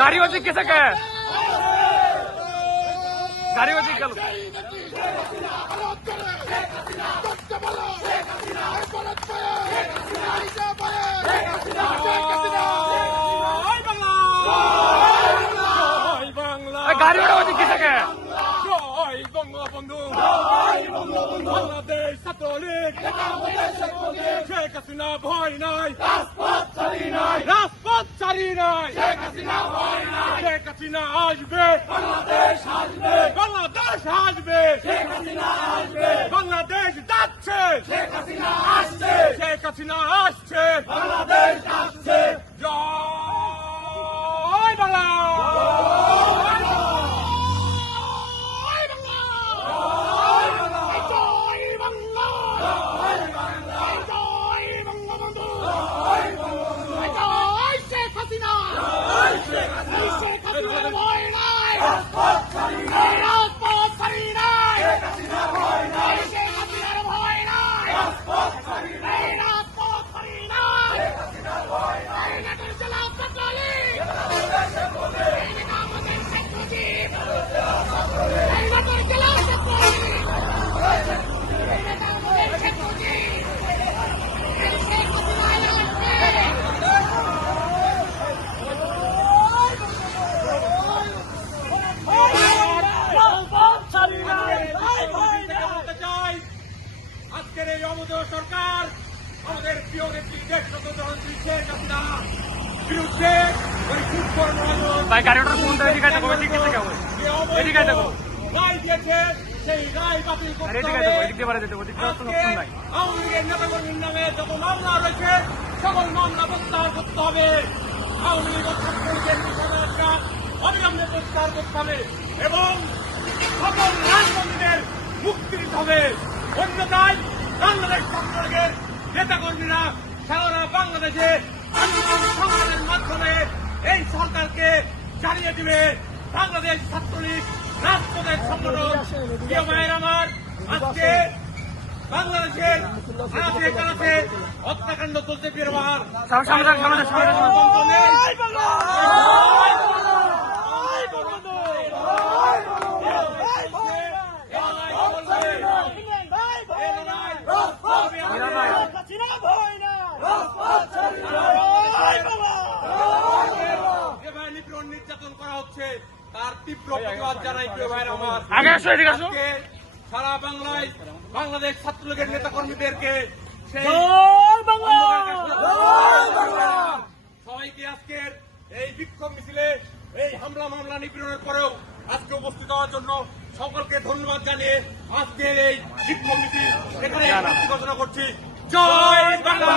गाड़ी वजह कैसे क्या है गाड़ी वजह चलो गाड़ी वाला वजह कैसे क्या है বাংলাদেশ ছাত্রলীগ শেখ হাসিনা ভয় নাই রাজপথ ছাড়ি নাই শেখ হাসিনা আসবে বাংলাদেশ আসবে বাংলাদেশ যাচ্ছে শেখ হাসিনা আসছে বাংলাদেশ আসছে জয় বাংলা আজকের এই অবৈধ সরকার আমাদের প্রিয় নেত্রী দেশনেত্রী শেখ হাসিনা বিরুদ্ধে ওই ভাই গাড়িটার কোনটা এদিকে দেখো এদিকে থেকে এদিকে দেখো রায় দিয়েছে সেই রায় বাতিল করতে হবে এদিকে বাড়া যেতে ওদিকে তো অপশন নাই আওয়ামী লীগের নেতাকর্মীর নামে যত মামলা রয়েছে সকল মামলা প্রত্যাহার করতে হবে আওয়ামী লীগ ছাত্রলীগের বিষয়টা অবিলম্বে প্রত্যাহার করতে হবে এবং সকল রাজবন্দীদের মুক্তি দিতে হবে অন্যথায় বাংলাদেশ ছাত্রলীগের নেতাকর্মীরা সারা বাংলাদেশে আন্দোলন সংগ্রামের মাধ্যমে এই সরকারকে জানিয়ে দিবে বাংলাদেশ ছাত্রলীগ রাজপথের সংগঠন। প্রিয় ভাইয়ের আমার, আজকে বাংলাদেশের আনাচে কানাচে হত্যাকাণ্ড চলছে। প্রিয় ভাই নির্যাতন করা হচ্ছে তার তীব্র প্রতিবাদ জানাই। প্রিয় ভাইয়ের আমার, সারা বাংলায় বাংলাদেশ ছাত্রলীগের নেতা কর্মীদেরকে সবাইকে আজকের এই বিক্ষোভ মিছিলে এই হামলা মামলা নিপীড়নের পরেও আজকে উপস্থিত হওয়ার জন্য সকলকে ধন্যবাদ জানিয়ে আজকের এই বিক্ষোভ মিছিল এখানে ঘোষণা করছি। জয় বাংলা।